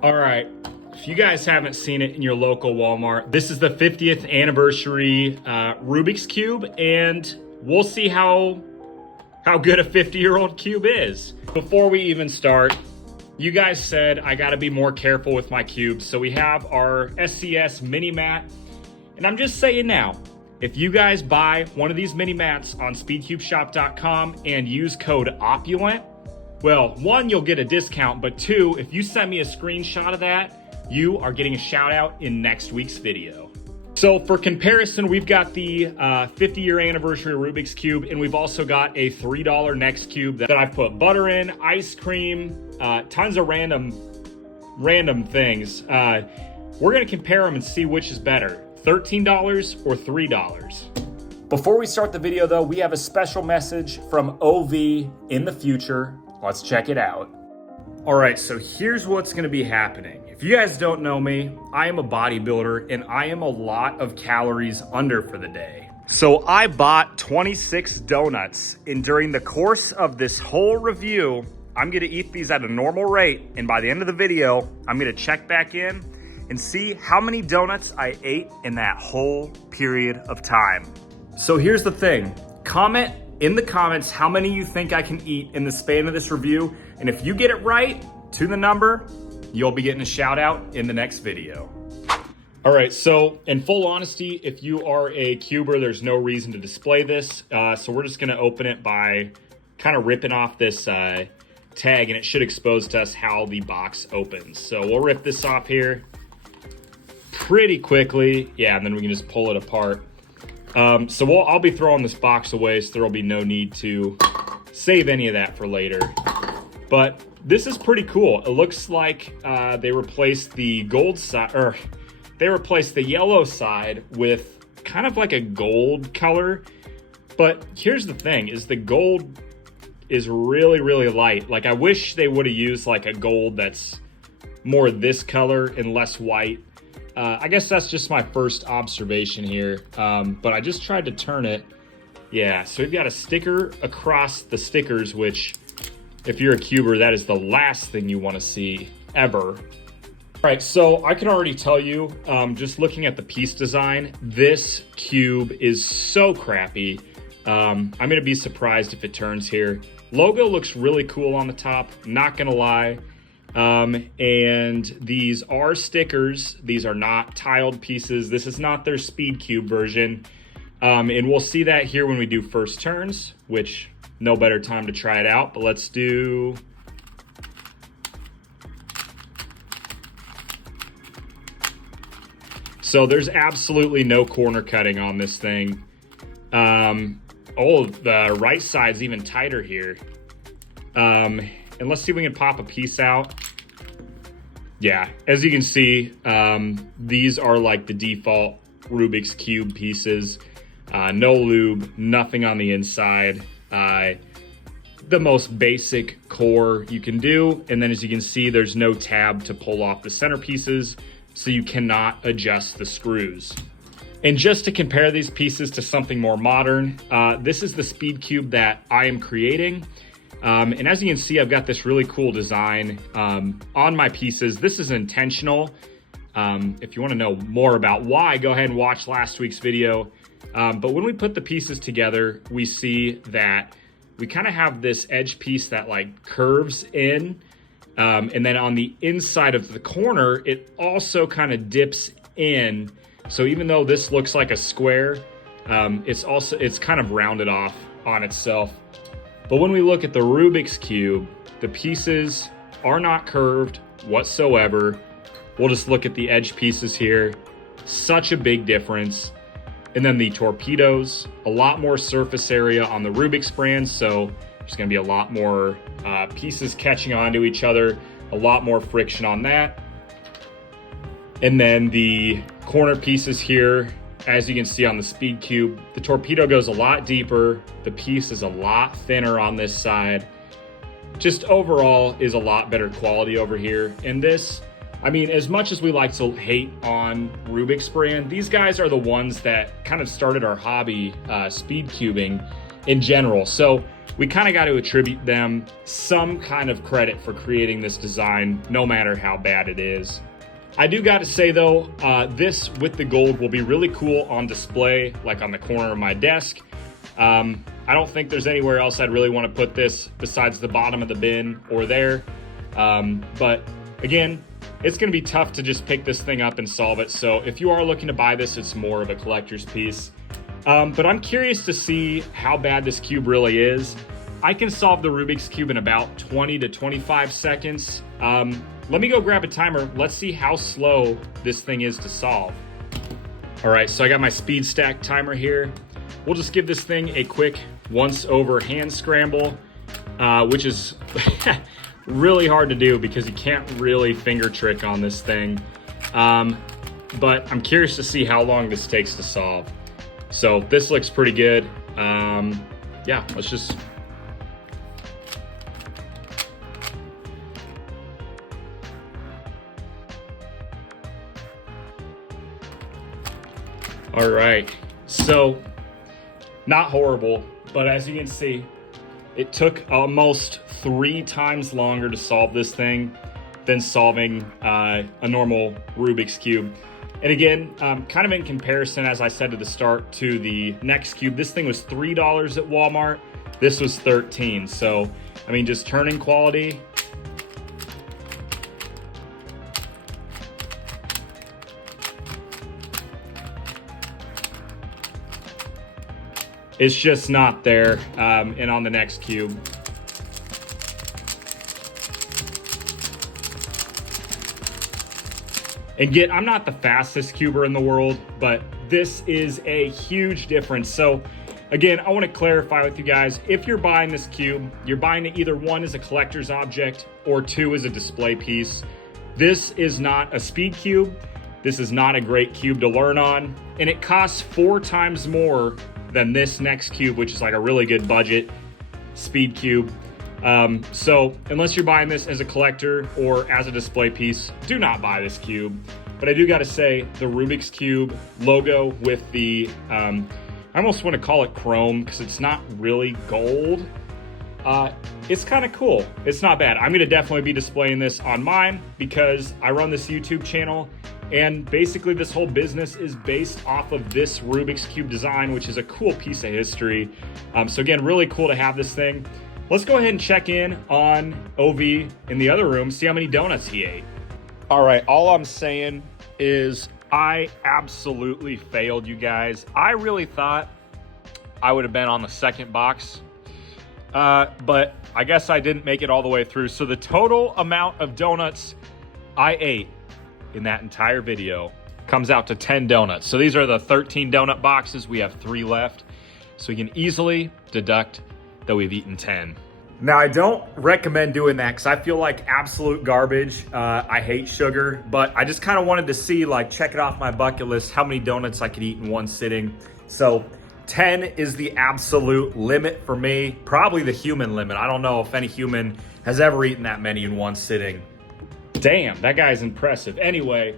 All right, if you guys haven't seen it in your local Walmart, this is the 50th anniversary Rubik's Cube, and we'll see how good a 50-year-old cube is. Before we even start, you guys said I gotta be more careful with my cubes, so we have our SCS mini mat, and I'm just saying now, if you guys buy one of these mini mats on speedcubeshop.com and use code OPULENT, well, one, you'll get a discount, but two, if you send me a screenshot of that, you are getting a shout out in next week's video. So for comparison, we've got the 50-year anniversary Rubik's Cube, and we've also got a $3 Next Cube that I've put butter in, ice cream, tons of random things. We're gonna compare them and see which is better, $13 or $3. Before we start the video though, we have a special message from OV in the future. Let's check it out. All right, so here's what's gonna be happening. If you guys don't know me, I am a bodybuilder and I am a lot of calories under for the day. So I bought 26 donuts, and during the course of this whole review, I'm gonna eat these at a normal rate, and by the end of the video, I'm gonna check back in and see how many donuts I ate in that whole period of time. So here's the thing, comment in the comments how many you think I can eat in the span of this review, and if you get it right to the number, you'll be getting a shout out in the next video. All right, so in full honesty, if you are a cuber, there's no reason to display this, so we're just gonna open it by kind of ripping off this tag, and it should expose to us how the box opens. So we'll rip this off here pretty quickly, yeah, and then we can just pull it apart. So I'll be throwing this box away, so there'll be no need to save any of that for later. But this is pretty cool. It looks like they replaced the gold side, or they replaced the yellow side with kind of like a gold color. But here's the thing, is the gold is really, really light. Like I wish they would have used like a gold that's more this color and less white. I guess that's just my first observation here, but I just tried to turn it. Yeah, so we've got a sticker across the stickers, which if you're a cuber, that is the last thing you want to see ever. All right, so I can already tell you, just looking at the piece design, this cube is so crappy. I'm gonna be surprised if it turns here. Logo looks really cool on the top, not gonna lie. And these are stickers. These are not tiled pieces. This is not their Speed Cube version. And we'll see that here when we do first turns, which no better time to try it out, but let's do. So there's absolutely no corner cutting on this thing. Oh, the right side's even tighter here. And let's see if we can pop a piece out. Yeah, as you can see, these are like the default Rubik's Cube pieces. No lube, nothing on the inside. The most basic core you can do. And then as you can see, there's no tab to pull off the center pieces, so you cannot adjust the screws. And just to compare these pieces to something more modern, this is the Speed Cube that I am creating. And as you can see, I've got this really cool design on my pieces. This is intentional. If you want to know more about why, go ahead and watch last week's video. But when we put the pieces together, we see that we kind of have this edge piece that like curves in. And then on the inside of the corner, it also kind of dips in. So even though this looks like a square, it's kind of rounded off on itself. But when we look at the Rubik's Cube, the pieces are not curved whatsoever. We'll just look at the edge pieces here. Such a big difference. And then the torpedoes, a lot more surface area on the Rubik's brand, so there's gonna be a lot more pieces catching onto each other, a lot more friction on that. And then the corner pieces here, as you can see on the Speed Cube, the torpedo goes a lot deeper. The piece is a lot thinner on this side. Just overall is a lot better quality over here. And this, I mean, as much as we like to hate on Rubik's brand, these guys are the ones that kind of started our hobby, speed cubing. in general. So we kind of got to attribute them some kind of credit for creating this design, no matter how bad it is. I do got to say though, this with the gold will be really cool on display, like on the corner of my desk. I don't think there's anywhere else I'd really want to put this besides the bottom of the bin or there. But again, it's going to be tough to just pick this thing up and solve it. So if you are looking to buy this, it's more of a collector's piece. But I'm curious to see how bad this cube really is. I can solve the Rubik's Cube in about 20 to 25 seconds. Let me go grab a timer. Let's see how slow this thing is to solve. All right, so I got my speed stack timer here. We'll just give this thing a quick once over hand scramble, which is really hard to do because you can't really finger trick on this thing. But I'm curious to see how long this takes to solve. So this looks pretty good. Yeah, let's just... All right, so not horrible, but as you can see, it took almost 3 times longer to solve this thing than solving a normal Rubik's Cube. And again, kind of in comparison, as I said at the start, to the next cube, this thing was $3 at Walmart. This was $13. So, I mean, just turning quality. It's just not there, and on the next cube. And I'm not the fastest cuber in the world, but this is a huge difference. So again, I want to clarify with you guys, if you're buying this cube, you're buying it either 1 as a collector's object or 2 as a display piece. This is not a speed cube. This is not a great cube to learn on. And it costs 4 times more than this next cube, which is like a really good budget speed cube. So unless you're buying this as a collector or as a display piece, do not buy this cube. But I do got to say, the Rubik's Cube logo with the, I almost want to call it chrome because it's not really gold. It's kind of cool. It's not bad. I'm going to definitely be displaying this on mine because I run this YouTube channel. And basically this whole business is based off of this Rubik's Cube design, which is a cool piece of history. So again, really cool to have this thing. Let's go ahead and check in on OV in the other room, see how many donuts he ate. All right, all I'm saying is I absolutely failed, you guys. I really thought I would have been on the second box, but I guess I didn't make it all the way through. So the total amount of donuts I ate in that entire video comes out to 10 donuts. So these are the 13 donut boxes. We have 3 left. So you can easily deduct that we've eaten 10. Now, I don't recommend doing that because I feel like absolute garbage. I hate sugar, but I just kind of wanted to see, like, check it off my bucket list, how many donuts I could eat in one sitting. So 10 is the absolute limit for me, probably the human limit. I don't know if any human has ever eaten that many in one sitting. Damn, that guy's impressive. Anyway,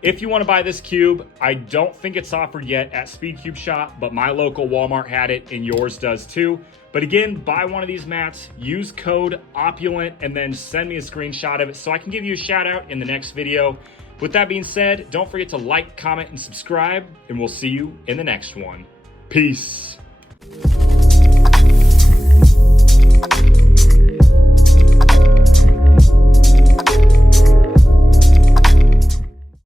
if you want to buy this cube, I don't think it's offered yet at Speed Cube Shop, but my local Walmart had it and yours does too. But again, buy one of these mats, use code OPULENT, and then send me a screenshot of it so I can give you a shout out in the next video. With that being said, don't forget to like, comment, and subscribe, and we'll see you in the next one. Peace.